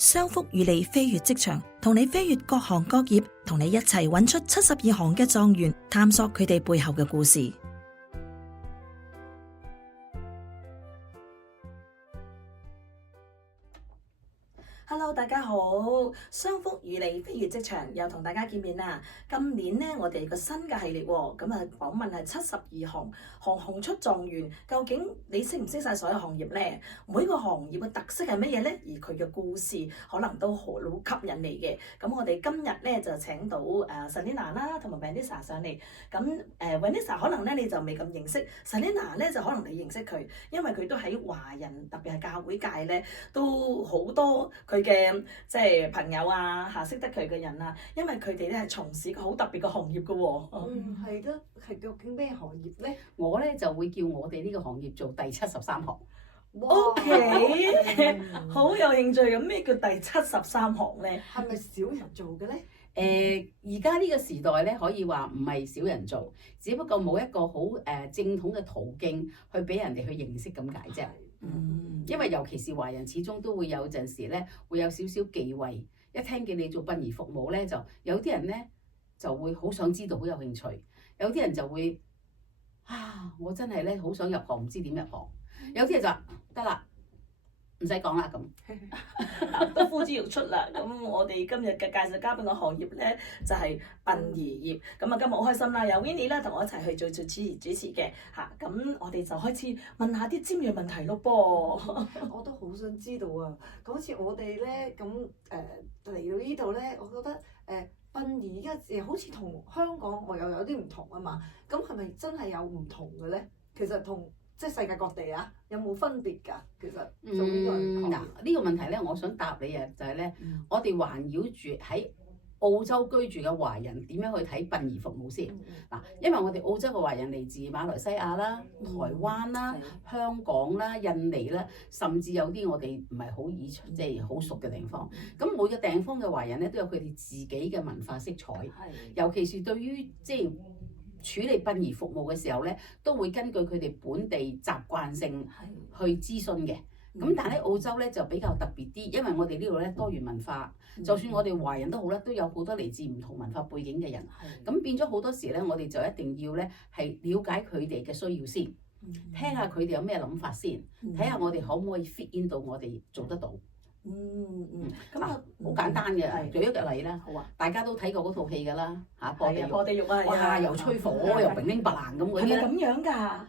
商福與你飛越職場，同你飛越各行各業，同你一齊揾出72行嘅狀元，探索佢哋背後嘅故事。Hello， 大家好，商福與你飛越職場又同大家見面啦。今年呢，我哋個新嘅系列喎，咁啊訪問係72行，行行出狀元。究竟你識唔識晒所有行業呢？每個行業嘅特色係乜嘢呢？而佢嘅故事可能都好吸引你嘅。咁我哋今日呢，就請到Selina 啦，同埋 Vanessa 上嚟。咁Vanessa 可能呢你就未咁認識，Selina 呢就可能你認識佢，因為佢都喺華人特別係教會界呢，都好多佢嘅即係朋友啊，識得佢嘅人啊，因為佢哋咧係從事個好特別嘅行業嘅喎。係咯，係究竟咩行業咧？我咧就會叫我哋呢個行業做第73行。OK，好有興趣。咁咩叫第73行咧？係咪少人做嘅咧？而家呢個時代咧，可以話唔係少人做，只不過冇一個好正統嘅途徑去俾人哋去認識咁解啫。因為尤其是華人，始終都會有陣時咧，會有少少忌諱。一聽見你做殯儀服務咧，就有啲人咧就會好想知道，好有興趣；有啲人就會我真係咧好想入行，唔知點入行；有啲人就話得啦，唔使講啦咁，都呼之欲出啦。咁我哋今日嘅介紹嘉賓嘅行業咧，就係殯儀業。咁啊，今日好開心啦，有 Winnie 啦同我一齊去做主持嘅嚇。咁我哋就開始問下啲尖鋭問題咯噃。我都好想知道啊！好似我哋咧咁嚟到呢度咧，我覺得殯儀而家好似同香港我又有啲唔同啊嘛。咁係咪真係有唔同嘅咧？其實同即係世界各地啊，有冇分別㗎？其實做呢個行業呢個問題咧，我想答你啊，就係咧，我哋環繞住喺澳洲居住嘅華人點樣去睇殯儀服務先嗱？因為我哋澳洲嘅華人嚟自馬來西亞啦、台灣啦、香港啦、印尼啦，甚至有啲我哋唔係好即係好熟嘅地方。咁每個地方嘅華人咧都有佢哋自己嘅文化色彩，尤其是對於即係處理殯儀服務嘅時候咧，都會根據佢哋本地習慣性去諮詢嘅。咁但係喺澳洲咧就比較特別啲，因為我哋呢度咧多元文化，就算我哋華人都好啦，都有好多嚟自唔同文化背景嘅人。咁變咗好多時咧，我哋就一定要咧係了解佢哋嘅需要先，聽下佢哋有咩諗法先，睇下我哋可唔可以 fit in 到我哋做得到。咁好簡單嘅，舉一個例啦。好啊，大家都睇過嗰套戲㗎啦，破地獄啊，哇，又吹火又乒乒乓啷咁嗰啲咧。係咪咁樣㗎？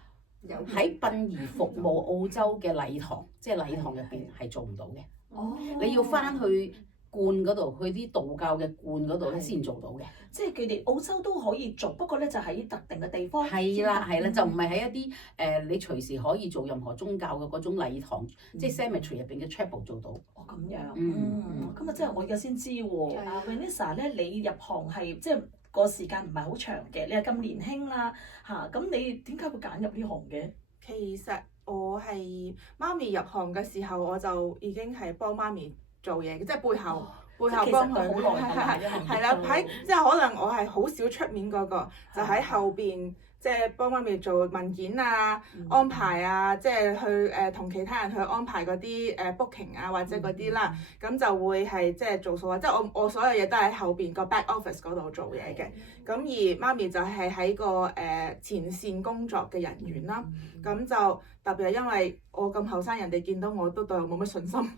喺殯儀服務澳洲嘅禮堂，即係禮堂入邊係做唔到嘅。你要翻去觀嗰度，去啲道教嘅觀嗰度咧先做到嘅。即係佢哋澳洲都可以做，不過咧就喺特定嘅地方。係啦，就唔係喺一啲你隨時可以做任何宗教嘅嗰種禮堂，即係 cemetery 入邊嘅 chapel 做到。咁樣。咁啊，真係我而家先知喎。Vanessa 咧，你入行係即係個時間唔係好長嘅，你係咁年輕啦咁你點解會揀入呢行嘅？其實我係媽咪入行嘅時候，我就已經係幫媽咪做嘢嘅，即係背後幫佢。係啦，即係可能我係好少出面嗰個，就喺後邊即係幫媽咪做文件啊、安排啊，即係去同其他人去安排嗰啲booking 啊或者嗰啲啦，咁就會係即係做數啊，即係我所有嘢都喺後邊個 back office 嗰度做嘢嘅。咁而媽咪就係喺個前線工作嘅人員啦，咁就特別係因為我咁後生，人哋見到我都對我冇乜信心，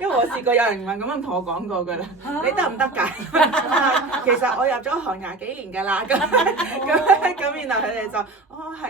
因為我試過有人咁樣同我講過㗎啦，你得唔得㗎？其實我入咗行20幾年㗎啦，咁然後佢哋就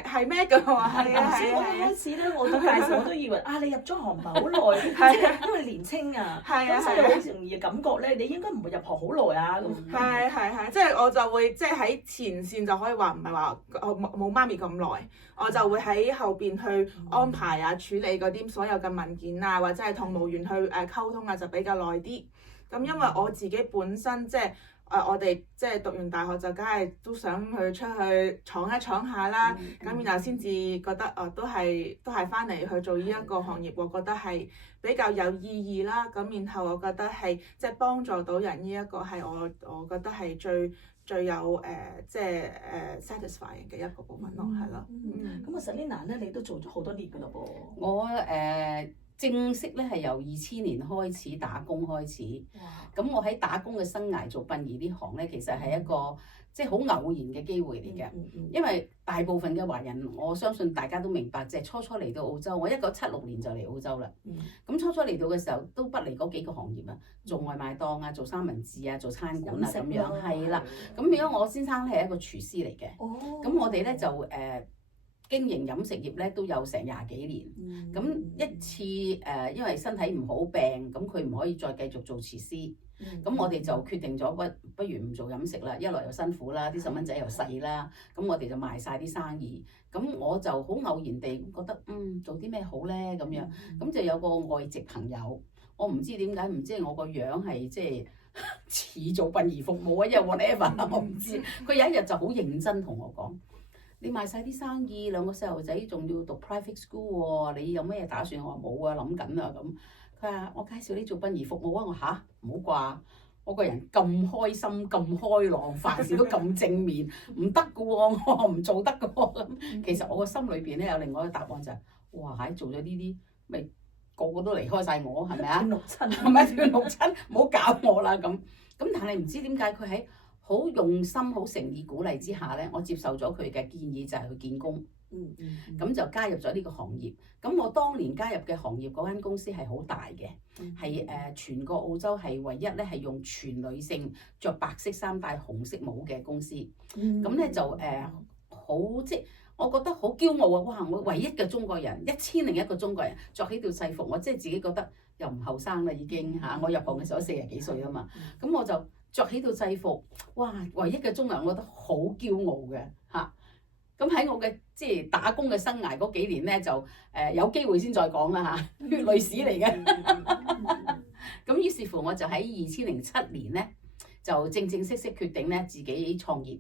係咩㗎？我話係啊。開始咧，我都介紹我都以為你入咗行唔係好耐，因為年青啊，咁所以好容易嘅感覺咧，你應該唔會入行好耐啊咁。係，即係我就會即係喺前線就可以話唔係話冇媽咪咁耐，我就會喺後邊去安排啊、處理嗰啲所有嘅文件啊，或者係同務員去溝通啊，就比較耐啲。咁因為我自己本身即係我哋即係讀完大學就梗係都想去出去闖一闖下啦，咁然後先至覺得都係翻嚟去做呢一個行業，我覺得係比較有意義啦。咁然後我覺得係即係幫助到人呢一個係我覺得係最有即係satisfying 嘅一個部分咯，係咯。咁啊，Selina咧，你都做咗好多年㗎啦噃。我正式咧係由2000年開始打工開始。咁我喺打工嘅生涯做殯儀呢行咧，其實係一個即係好偶然嘅機會嚟嘅。因為大部分嘅華人，我相信大家都明白，即係初初嚟到澳洲，我1976年就嚟澳洲啦。咁初初嚟到嘅時候，都不離嗰幾個行業啊，做外賣檔啊，做三文治啊，做餐館啊咁樣，係啦。咁變咗我先生係一個廚師嚟嘅。咁我哋咧就經營飲食業咧都有成20幾年。咁一次因為身體唔好病，咁佢唔可以再繼續做廚師。咁我哋就決定咗不如唔做飲食啦，一來又辛苦啦，啲細蚊仔又細啦，咁我哋就賣晒啲生意。咁我就好偶然地覺得做啲咩好咧咁樣，咁就有個外籍朋友，我唔知點解，唔知係我個樣係即係似做殯儀服務啊，因為 whatever 我唔知。佢有一日就好認真同我講：你賣晒啲生意，2個細路仔仲要讀 private school 喎，你有咩打算？我話冇啊，諗緊啊咁。佢話：我介紹你做殯儀服務啊！我吓，唔好啩，我個人咁開心、咁開朗，凡事都咁正面，唔得㗎喎，我唔做得㗎喎。咁其實我個心裏邊咧有另外一個答案就係：哇！喺做咗呢啲，咪個個都離開晒我，係咪啊？六親係咪斷六親？唔好搞我啦咁。咁但係唔知點解佢喺好用心、好誠意鼓勵之下咧，我接受咗佢嘅建議，就係去見工。咁就加入咗呢個行業。咁我當年加入嘅行業嗰間公司係好大嘅，係全個澳洲係唯一咧係用全女性着白色衫戴紅色帽嘅公司。咁咧就好即係我覺得好驕傲啊！哇！我唯一嘅中國人，1001個中國人着起條制服，我即係自己覺得又唔後生啦已經嚇。我入行嘅時候40幾歲啊嘛，咁我就着起條制服，哇！唯一嘅中國人，我覺得好驕傲嘅嚇。咁喺我嘅即係打工嘅生涯嗰幾年咧，就有機會先再講啦嚇，血淚史嚟嘅。咁於是乎我就喺2007年咧，就正式決定咧自己創業。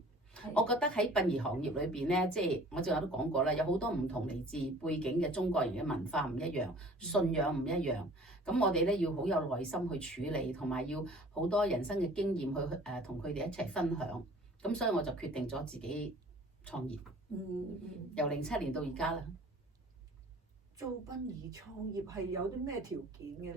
我覺得喺殯儀行業裏邊咧，即係我正話都講過啦，有好多唔同嚟自背景嘅中國人嘅文化唔一樣，信仰唔一樣。咁我哋咧要好有耐心去處理，同埋要好多人生嘅經驗去同佢哋一齊分享。咁所以我就決定咗自己創業。由07年到而家啦。做殯儀創業係有啲咩條件嘅咧？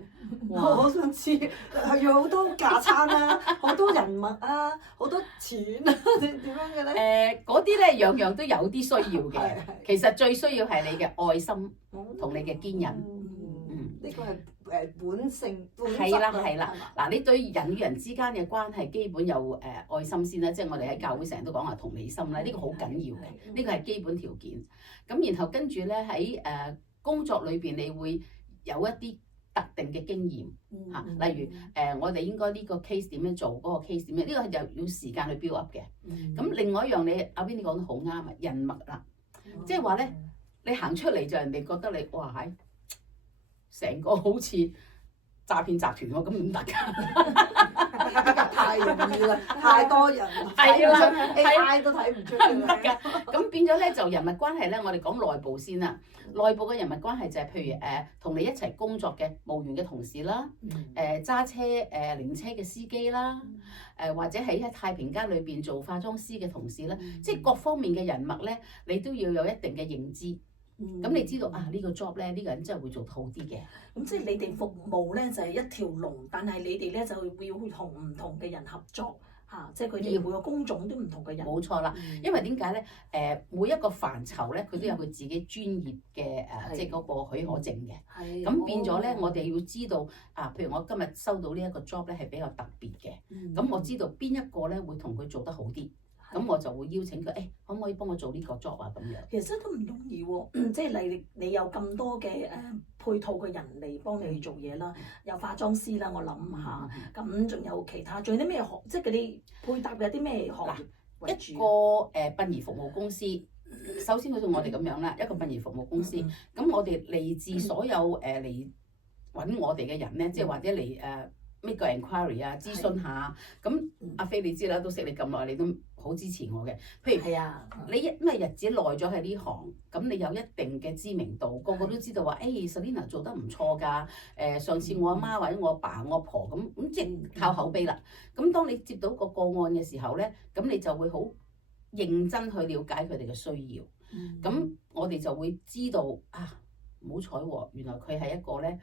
我想知係有好多架撐啊，好多人物啊，好多錢啊，點樣嘅咧？嗰啲咧樣樣都有啲需要嘅。其實最需要係你嘅愛心同你嘅堅忍。呢個係本性。係啦。嗱，你對人與人之間嘅關係基本有愛心先啦，即係我哋喺教會成日都講話同理心啦，呢個好緊要嘅，呢個係基本條件。咁然後跟住咧喺工作裏邊，你會有一啲特定嘅經驗嚇，例如我哋應該呢個 case 點樣做，嗰個 case 點樣，呢個係又要時間去 build up 嘅。咁另外一樣你阿邊你講得好啱啊，人脈啦，即係話咧，你行出嚟就人哋覺得你哇係成個好似詐騙集團喎，咁唔得㗎，太容易啦，太多人，係啦，AI 都睇唔出㗎。咁變咗咧就人脈關係咧，我哋講內部先啦。內部嘅人脈關係就係譬如同你一齊工作嘅務員嘅同事啦，揸車靈車嘅司機啦，或者喺太平間裏邊做化妝師嘅同事啦，即係各方面嘅人脈咧，你都要有一定嘅認知。咁你知道呢個 job 咧，呢個人真係會做得好啲嘅。咁即係你哋服務咧就係一條龍，但係你哋咧就會同唔同嘅人合作嚇，即係佢哋每個工種都唔同嘅人。冇錯啦，因為點解咧？每一個範疇咧，佢都有佢自己專業嘅即係嗰個許可證嘅。咁變咗咧，我哋要知道譬如我今日收到呢一個 job 咧係比較特別嘅，咁我知道邊一個咧會同佢做得好啲。咁我就會邀請佢，可唔可以幫我做呢個 job 啊？咁樣其實都唔容易喎，即係你有咁多嘅配套嘅人嚟幫你去做嘢啦，有化妝師啦，我諗下，咁仲有其他，仲有啲咩行，即係嗰啲配搭嘅啲咩行業為主？一個殯儀服務公司，首先好似我哋咁樣啦，一個殯儀服務公司，咁我哋嚟自所有嚟揾我哋嘅人咧，即係或者嚟make 個 inquiry 啊，諮詢下。咁阿飛你知啦，都識你咁耐，你都好支持我嘅。譬如你咩日子耐咗喺呢行，咁你有一定嘅知名度，個個都知道話，Selina 做得唔錯㗎。上次我阿媽或者我阿爸、我阿婆咁即係靠口碑啦。咁當你接到個個案嘅時候咧，咁你就會好認真去了解佢哋嘅需要。咁我哋就會知道唔好彩喎，原來佢係一個咧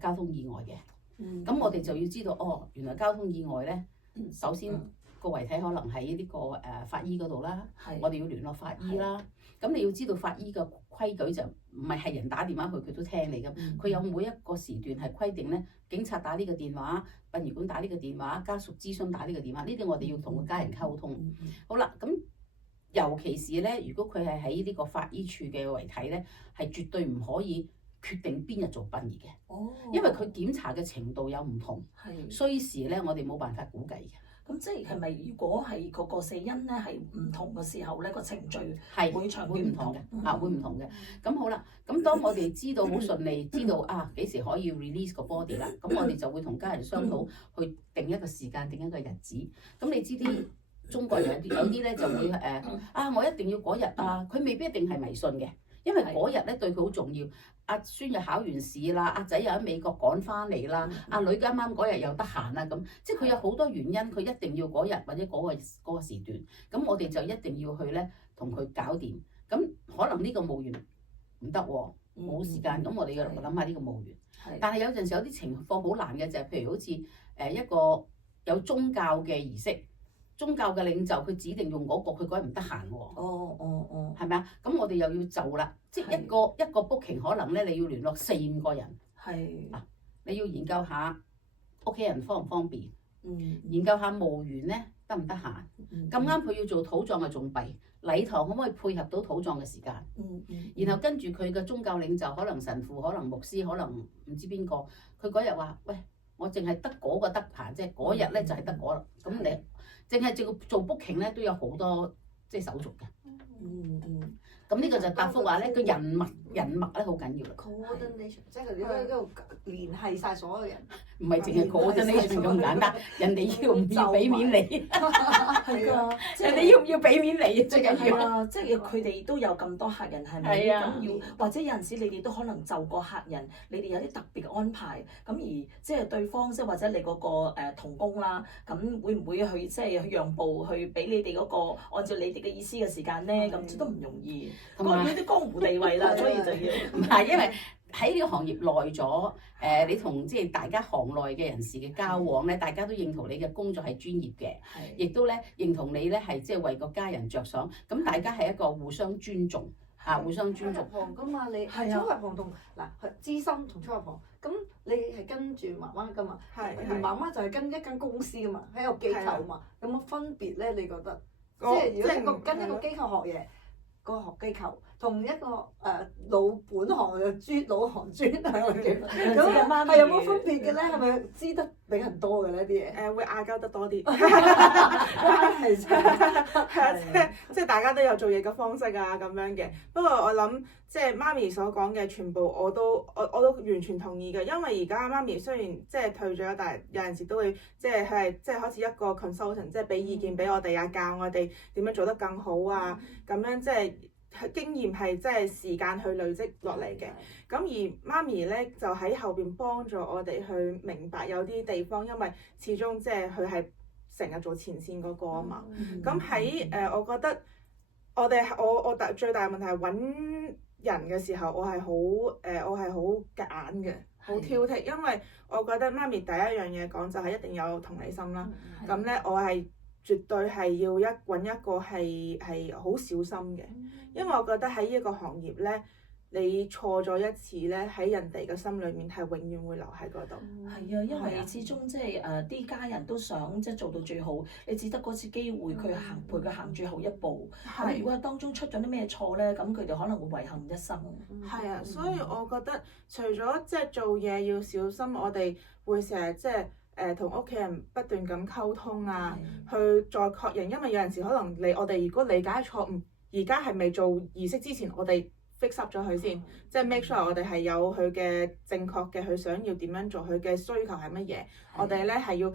交通意外嘅。嗯咁我哋就要知道，哦，原來交通意外咧，首先個遺體可能喺呢個法醫嗰度啦，係我哋要聯絡法醫啦。咁你要知道法醫嘅規矩就唔係人打電話去佢都聽你㗎，佢有每一個時段係規定咧，警察打呢個電話，殯儀館打呢個電話，家屬諮詢打呢個電話，呢啲我哋要同個家人溝通。好啦，咁尤其是咧，如果佢係喺呢個法醫處嘅遺體咧，係絕對唔可以決定邊日做殯儀嘅，哦，因為佢檢查嘅程度有唔同，係。需時咧我哋冇辦法估計嘅。咁即係咪如果係嗰個死因咧係唔同嘅時候咧，個程序係會長會唔同短唔同嘅，會唔同嘅。咁好啦，咁當我哋知道好順利，知道幾時可以 release 個 body 啦，咁我哋就會同家人商討去定一個時間，定一個日子。咁你知啲中國人有啲咧就會我一定要嗰日啊，佢未必一定係迷信嘅，因為嗰日咧對佢好重要。阿孫又考完試啦，阿仔又喺美國趕翻嚟啦，阿女啱啱嗰日又得閒啦，咁即係佢有好多原因，佢一定要嗰日或者嗰個時段，咁我哋就一定要去咧同佢搞掂。咁可能呢個墓園唔得喎，冇時間，咁我哋要諗下呢個墓園。但係有陣時有啲情況好難嘅就係，譬如好似一個有宗教嘅儀式。宗教嘅領袖佢指定用嗰個，佢嗰日唔得閒喎。係咪啊？咁我哋又要就啦，即係一個 booking 可能咧，你要聯絡4-5個人。係。嗱，你要研究下屋企人方唔方便，研究下墓園咧得唔得閒。咁啱佢要做土葬嘅仲弊，禮堂可唔可以配合到土葬嘅時間？然後跟住佢嘅宗教領袖，可能神父，可能牧師，可能唔知邊個，佢嗰日話：喂，我淨係得嗰個得閒，即係嗰日咧就係得嗰啦。咁你淨係做 booking 咧都有好多即係手續嘅。咁呢個就答覆話咧，個人脈咧好緊要啦。Coordination 即係佢喺度聯繫晒所有人，唔係淨係 coordination 咁簡單，人哋要唔要俾面你？係啊，人哋要唔要俾面你？最緊要啊，即係佢哋都有咁多客人係咪？係啊。咁要或者有陣時你哋都可能就個客人，你哋有啲特別嘅安排，咁而即係對方即係或者你嗰個同工啦，咁會唔會去即係去讓步去俾你哋嗰個按照你哋嘅意思嘅時間咧？咁都唔容易。同埋啲江湖地位啦，所以就要唔係因為喺呢個行業耐咗，你同即係大家行內嘅人士嘅交往咧，大家都認同你嘅工作係專業嘅，亦都咧認同你咧係即係為個家人着想，咁大家係一個互相尊重互相尊重。入行噶嘛，你初入行同資深同初入行，咁你係跟住媽媽噶嘛，而媽媽就係跟一間公司噶嘛，喺個機構嘛，有冇分別咧？你覺得？即係如果跟一個機構學嘢。個學機構同一個老本行嘅老行專係咪咁？係有冇分別嘅咧？係咪知得比人多嘅呢啲嘢？會嗌交得多啲。係即係大家都有做嘢嘅方式啊咁樣嘅。不過我諗即係媽咪所講嘅全部我都完全同意嘅，因為而家媽咪雖然即係退咗，但係有陣時都會即係開始一個 consultant， 即係俾意見俾我哋啊，教我哋點樣做得更好啊，咁樣即係。經驗係即係時間去累積落嚟嘅，咁而媽咪咧就喺後邊幫助我哋去明白有啲地方，因為始終即係佢係成日做前線嗰個啊嘛。咁喺我覺得我最大問題係揾人嘅時候，我係好夾硬嘅，好挑剔，因為我覺得媽咪第一樣嘢講就係一定有同理心啦。咁咧我係絕對係要揾一個係好小心嘅。因為我覺得喺呢一個行業咧，你錯咗一次咧，喺人哋嘅心裏面係永遠會留喺嗰度。係啊，因為始終即係啲家人都想即係做到最好，你只得嗰次機會，佢陪佢行最後一步。咁如果係當中出咗啲咩錯咧，咁佢哋可能會遺憾一生。係啊，所以我覺得除咗即係做嘢要小心，我哋會成日即係同屋企人不斷咁溝通啊，去再確認，因為有陣時可能我哋如果理解錯誤。而家係未做儀式之前，我哋 fix up 咗佢先，即係 make sure 我哋係有佢嘅正確嘅，佢想要點樣做，佢嘅需求係乜嘢，我哋咧係要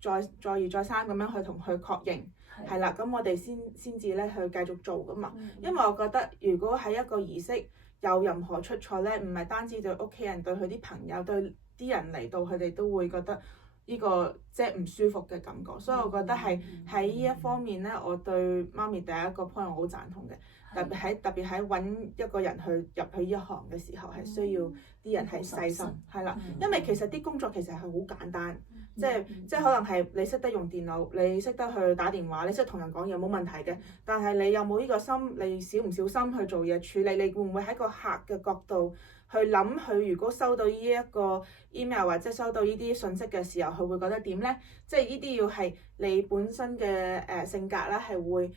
再而再三咁樣去同佢確認，係啦，咁我哋先至咧去繼續做噶嘛。因為我覺得如果喺一個儀式有任何出錯咧，唔係單止對屋企人，對佢啲朋友，對啲人嚟到，佢哋都會覺得呢個即係唔舒服嘅感覺，所以我覺得係喺呢一方面咧，我對媽咪第一個 point 我好贊同嘅。特別喺揾一個人入去呢一行嘅時候，係需要啲人係細心，係啦，因為其實啲工作其實係好簡單。即係可能係你識得用電腦，你識得去打電話，你識同人講嘢冇問題嘅。但係你有冇呢個心？你小唔小心去做嘢處理？你會唔會喺個客嘅角度去諗？佢如果收到呢一個 email 或者收到呢啲信息嘅時候，佢會覺得點呢？即係呢啲要係你本身嘅性格啦，係會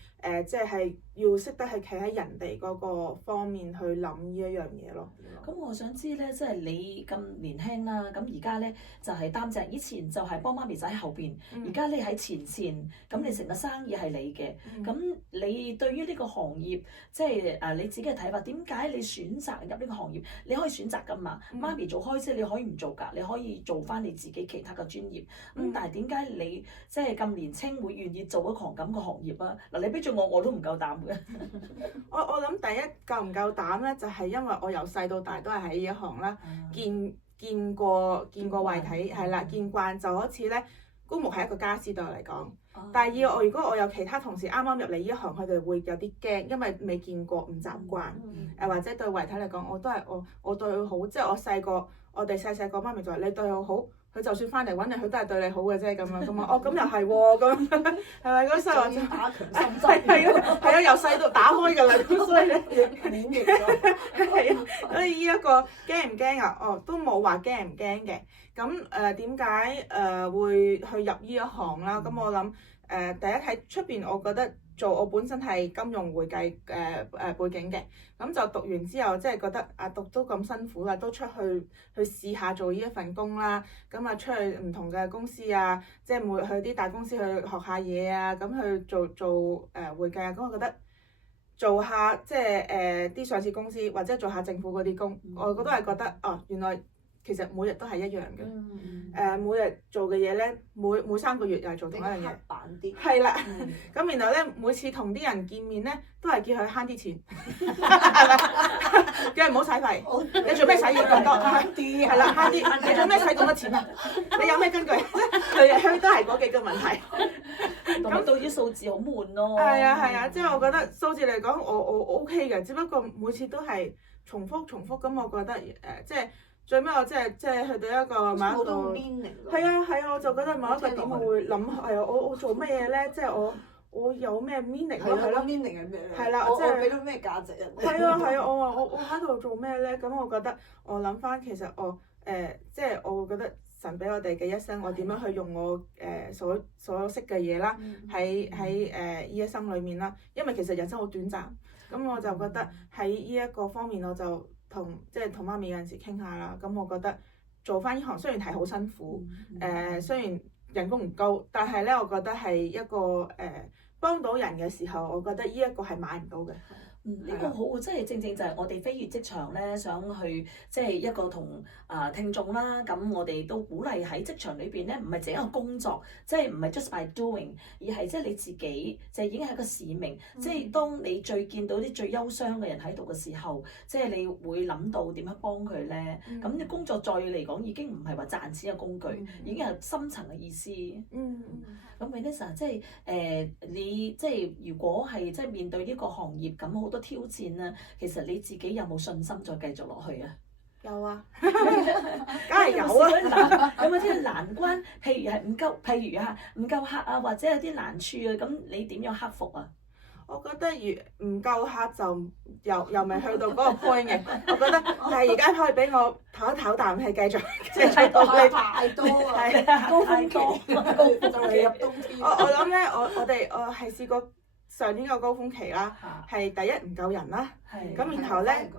即係要識得係企喺人哋嗰個方面去諗呢一樣嘢咯。咁我想知咧，即係你咁年輕啦，咁而家咧就係擔正，以前就係幫媽咪仔喺後邊，而家你喺前線，咁你成個生意係你嘅，咁你對於呢個行業，即係你自己嘅睇法，點解你選擇入呢個行業？你可以選擇噶嘛，媽咪做開車，你可以唔做㗎，你可以做翻你自己其他嘅專業。咁但係點解你即係咁年青會願意做一行咁嘅行業啊？嗱，你俾咗我都唔夠膽嘅。我諗第一夠唔夠膽咧，就係因為我由細到大都係喺呢一行啦，見過遺體係啦，見慣就好似咧，棺木係一個家私對我嚟講。第二，如果我有其他同事啱啱入嚟呢一行，佢哋會有啲驚，因為未見過，唔習慣。或者對遺體嚟講，我對佢好，即係我哋細個媽咪就話你對佢好。佢就算翻嚟揾你，佢都係對你好嘅啫咁樣咁啊！咁又係喎咁，係咪嗰細路仔打強心針？係啊，由細到打開㗎啦，咁所以免疫咗。係啊，所以呢一個驚唔驚啊？都冇話驚唔驚嘅。咁點解會去入呢一行啦？咁我諗第一喺出邊，我覺得我本身係金融會計背景嘅，咁就讀完之後，即係覺得讀都咁辛苦啦，都出去試下做呢一份工啦。咁出去唔同嘅公司啊，即係去啲大公司去學下嘢啊，咁去做會計啊。咁我覺得做下即係啲上市公司或者做下政府嗰啲工，我都係覺得原來其實每日都係一樣嘅。每日做嘅嘢咧，每3個月又係做同一樣嘢。刻板啲。係啦，咁然後咧，每次同啲人見面咧，都係叫佢慳啲錢，叫佢唔好使費。你做咩使要咁多？慳啲係啦，慳啲。你做咩使咁多錢啊？你有咩根據？佢都係嗰幾個問題。咁到啲數字好悶咯。係啊，即係我覺得數字嚟講，我 OK 嘅，只不過每次都係重複，咁我覺得即係。最尾我即係去到一個某一個，係啊，我就覺得某一個點我會諗係啊，我做咩嘢咧？即係我有咩 meaning 咯？係咯 meaning 係咩？係啦，我即係俾咗咩價值人？係啊，我話我喺度做咩咧？咁我覺得我諗翻其實即係我會覺得神俾我哋嘅一生，我點樣去用我所識嘅嘢啦，喺呢一生裡面啦。因為其實人生好短暫，咁我就覺得喺呢一個方面我就。同媽咪有陣時傾下啦，咁我覺得做翻呢行雖然係好辛苦，雖然人工唔高，但係咧我覺得係一個幫到人嘅時候，我覺得呢一個係買唔到嘅。呢個好，即係正就係我哋飛越職場咧，想去即係一個同聽眾啦。咁我哋都鼓勵喺職場裏邊咧，唔係淨係一個工作，即係唔係 just by doing，而係即係你自己就已經係一個使命。即係當你見到啲最憂傷嘅人喺度嘅時候，即係你會諗到點樣幫佢咧。咁你工作在你嚟講已經唔係話賺錢嘅工具，已經係深層嘅意思。咁 Vanessa 即係你即係如果係即係面對呢個行業咁好多挑戰啊，其實你自己有冇信心再繼續落去啊？有啊，梗係有啊。有冇啲難關？譬如係唔夠客啊，或者有啲難處啊，咁你點樣克服啊？我覺得如唔夠客就又未去到嗰個 point 嘅，我覺得就係而家可以俾我唞一唞啖氣，繼續太多啊，高峰期就嚟入冬天。我諗咧，我係試過上年個高峰期啦，係第一唔夠人啦，咁然後咧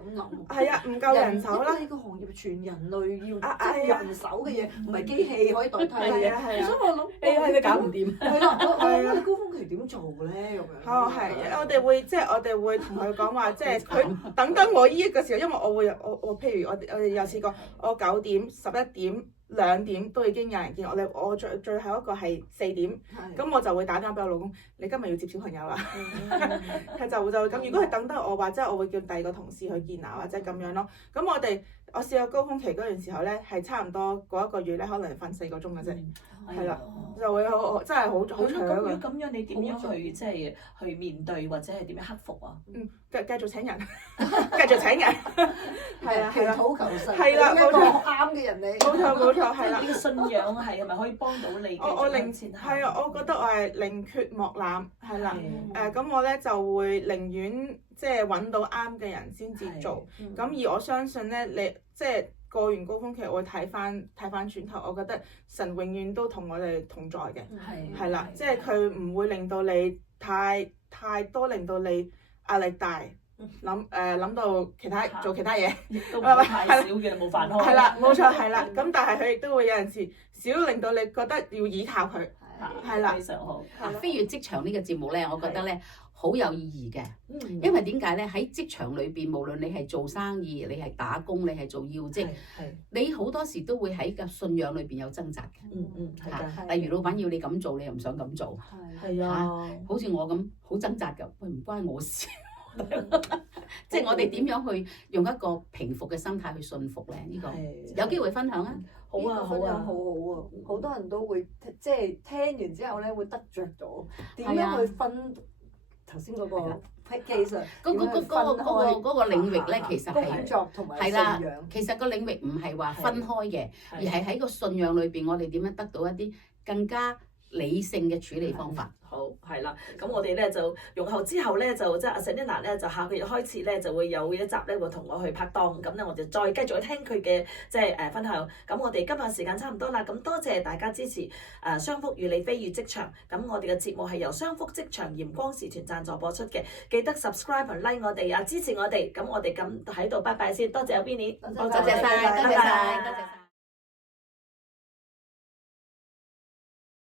係啊唔夠人手啦。呢個行業全人類要即係人手嘅嘢，唔係機器可以代替嘅。所以我諗 AI 都搞唔掂。係啦，我諗你高峰期點做咧咁樣？係，我哋會同佢講話，即係佢等緊我呢一個時候，因為我譬如我哋有試過，我9點、11點、2點都已經有人見我最後一個係4點，咁我就會打電話俾我老公，你今日要接小朋友啦，係就會咁。如果佢等得我話，即係我會叫第二個同事去見啊，或者咁樣咯。咁我試過高峰期嗰段時候咧，係差唔多嗰一個月咧，可能瞓4個鐘嘅啫，係啦，就會真係好長嘅。咁樣你點樣去即係去面對或者係點樣克服啊？繼繼續請人，繼續請人，係啦係啦，祈禱求神，係啦一個冇錯啱嘅人嚟。冇錯冇錯係啦呢。個信仰係咪可以幫到你繼續我寧向前行？係啊，我覺得我係寧缺莫濫，係啦。咁我咧就會寧願即係揾到啱嘅人先至做。咁而我相信咧，你即係過完高峰期，我會睇翻轉頭，我覺得神永遠都同我哋同在嘅，係啦，即係佢唔會令到你太多，令到你壓力大，諗到做其他嘢，亦都唔會太少嘅冇飯開。係啦，冇錯係啦。咁但係佢亦都會有陣時少令到你覺得要依靠佢，係啦非。常好。飛越職場呢個節目咧，我覺得咧好有意義嘅。嗯因為點解咧？喺職場裏邊，無論你係做生意，你係打工，你係做要職，係你好多時都會喺個信仰裏邊有掙扎嘅。係㗎。嚇，例如老闆要你咁做，你又唔想咁做，係啊，好似我咁好掙扎㗎。喂，唔關我事。即係我哋點樣去用一個平復嘅心態去信服咧？呢個有機會分享啊！好啊好啊，好啊！好多人都會即係聽完之後咧，會得着到點係啊樣去分頭先嗰個 case 啊，嗰個領域咧，其實工係作同埋係啦信仰。其實個領域唔係話分開嘅，而係喺個信仰裏邊，我哋點樣得到一啲更加理性嘅處理方法。好係啦，咁我哋咧就容後之後咧就即係阿 Selina 咧就下個月開始咧就會有一集咧會同我去拍檔，咁咧我就再繼續去聽佢嘅即係分享。咁我哋今日時間差唔多啦，咁多謝大家支持商福與你飛越職場。咁我哋嘅節目係由商福職場鹽光時團贊助播出嘅，記得 subscribe 同 like 我哋啊，支持我哋。咁我哋咁喺度拜拜先，多謝阿 Winnie，多謝多謝晒，多謝晒，多謝晒。